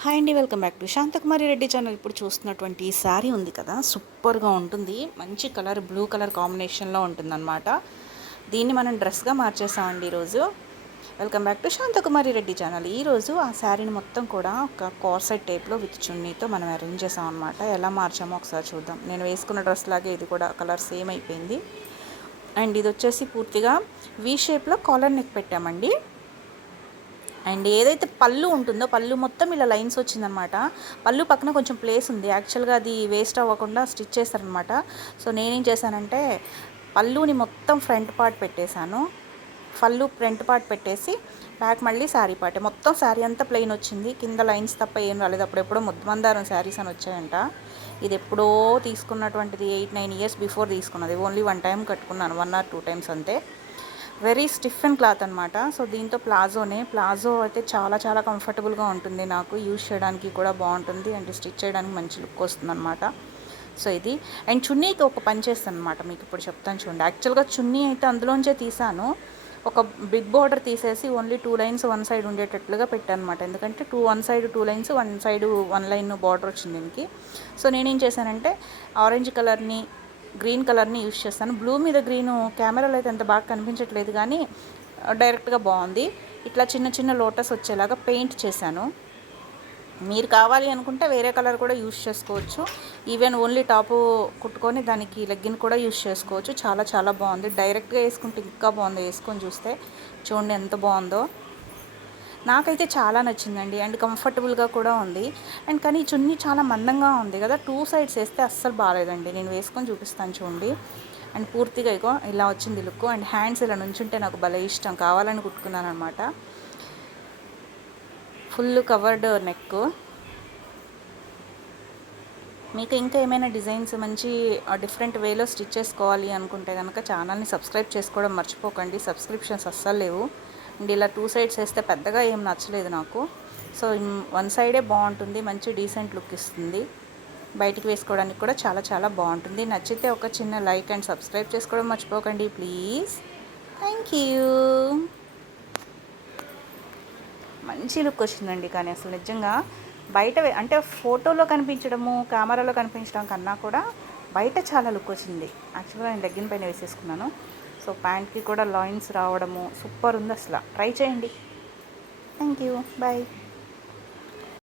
Hi అండి, welcome back to Shantakumari Reddy channel. ఇప్పుడు చూస్తున్నటువంటి ఈ శారీ ఉంది కదా, సూపర్గా ఉంటుంది. మంచి కలర్, బ్లూ కలర్ కాంబినేషన్లో ఉంటుందన్నమాట. దీన్ని మనం డ్రెస్గా మార్చేసామండి ఈరోజు. Welcome back to Shantakumari Reddy channel. ఈరోజు ఆ శారీని మొత్తం కూడా ఒక కార్సెట్ టైప్లో విత్ చున్నీతో మనం అరేంజ్ చేసాం అనమాట. ఎలా మార్చామో ఒకసారి చూద్దాం. నేను వేసుకున్న డ్రెస్ లాగే ఇది కూడా కలర్ సేమ్ అయిపోయింది. అండ్ ఇది వచ్చేసి పూర్తిగా వీ షేప్లో కాలర్ నెక్ పెట్టామండి. అండ్ ఏదైతే పళ్ళు ఉంటుందో పళ్ళు మొత్తం ఇలా లైన్స్ వచ్చిందనమాట. పళ్ళు పక్కన కొంచెం ప్లేస్ ఉంది, యాక్చువల్గా అది వేస్ట్ అవ్వకుండా స్టిచ్ చేస్తారనమాట. సో నేనేం చేశానంటే పళ్ళుని మొత్తం ఫ్రంట్ పార్ట్ పెట్టేశాను. పళ్ళు ఫ్రంట్ పార్ట్ పెట్టేసి బ్యాక్ మళ్ళీ శారీ పార్ట్, మొత్తం శారీ అంతా ప్లెయిన్ వచ్చింది. కింద లైన్స్ తప్ప ఏం రాలేదు. అప్పుడెప్పుడో ముద్దమందారం శారీస్ అని వచ్చాయంట. ఇది ఎప్పుడో తీసుకున్నటువంటిది, 8-9 ఇయర్స్ బిఫోర్ తీసుకున్నది. ఓన్లీ 1 టైం కట్టుకున్నాను, 1 or 2 టైమ్స్ అంతే. వెరీ స్టిఫ్ అండ్ క్లాత్ అనమాట. సో దీంతో ప్లాజో అయితే చాలా చాలా కంఫర్టబుల్గా ఉంటుంది, నాకు యూజ్ చేయడానికి కూడా బాగుంటుంది అండ్ స్టిచ్ చేయడానికి మంచి లుక్ వస్తుంది అనమాట. సో ఇది అండ్ చున్నీకి ఒక పని చేస్తాను అనమాట, మీకు ఇప్పుడు చెప్తాను చూడండి. యాక్చువల్గా చున్నీ అయితే అందులోంచే తీసాను. ఒక బిగ్ బార్డర్ తీసేసి ఓన్లీ 2 లైన్స్ వన్ సైడ్ ఉండేటట్లుగా పెట్టాను అనమాట. ఎందుకంటే one side 2 lines, one side 1 line border వచ్చింది దీనికి. సో నేనేం చేశానంటే ఆరెంజ్ కలర్ని, గ్రీన్ కలర్ని యూజ్ చేస్తాను. బ్లూ మీద గ్రీను కెమెరాలో అయితే అంత బాగా కనిపించట్లేదు, కానీ డైరెక్ట్గా బాగుంది. ఇట్లా చిన్న చిన్న లోటస్ వచ్చేలాగా పెయింట్ చేశాను. మీరు కావాలి అనుకుంటే వేరే కలర్ కూడా యూజ్ చేసుకోవచ్చు. ఈవెన్ ఓన్లీ టాపు కుట్టుకొని దానికి లెగ్గిన్ కూడా యూజ్ చేసుకోవచ్చు. చాలా చాలా బాగుంది. డైరెక్ట్గా వేసుకుంటే ఇంకా బాగుంది, వేసుకొని చూస్తే చూడండి ఎంత బాగుందో. నాకైతే చాలా నచ్చిందండి అండ్ కంఫర్టబుల్గా కూడా ఉంది. అండ్ కానీ చున్నీ చాలా మందంగా ఉంది కదా, 2 సైడ్స్ వేస్తే అస్సలు బాగాలేదండి. నేను వేసుకొని చూపిస్తాను చూడండి. అండ్ పూర్తిగా ఇగో ఇలా వచ్చింది లుక్. అండ్ హ్యాండ్స్ ఇలా నుంచుంటే నాకు భలే ఇష్టం, కావాలని కుట్టుకున్నాను అనమాట. Full covered neck. మీకు ఇంకా ఏమైనా డిజైన్స్ మంచి డిఫరెంట్ వేలో స్టిచ్ చేసుకోవాలి అనుకుంటే కనుక ఛానల్ని సబ్స్క్రైబ్ చేసుకోవడం మర్చిపోకండి. సబ్స్క్రిప్షన్స్ అస్సలు లేవు. అండ్ ఇలా 2 సైడ్స్ వేస్తే పెద్దగా ఏం నచ్చలేదు నాకు. సో 1 సైడే బాగుంటుంది, మంచి డీసెంట్ లుక్ ఇస్తుంది. బయటికి వేసుకోవడానికి కూడా చాలా చాలా బాగుంటుంది. నచ్చితే ఒక చిన్న లైక్ అండ్ సబ్స్క్రైబ్ చేసుకోవడం మర్చిపోకండి ప్లీజ్. Thank you. మంచి లుక్ వచ్చిందండి. కానీ అసలు నిజంగా బయట అంటే ఫోటోలో కనిపించడము, కెమెరాలో కనిపించడం కన్నా కూడా బయట చాలా లుక్ వచ్చింది. యాక్చువల్గా నేను లెగ్గిన్ పైన వేసేసుకున్నాను. సో ప్యాంట్కి కూడా లైన్స్ రావడము సూపర్ ఉంది. అసలు ట్రై చేయండి. Thank you, bye.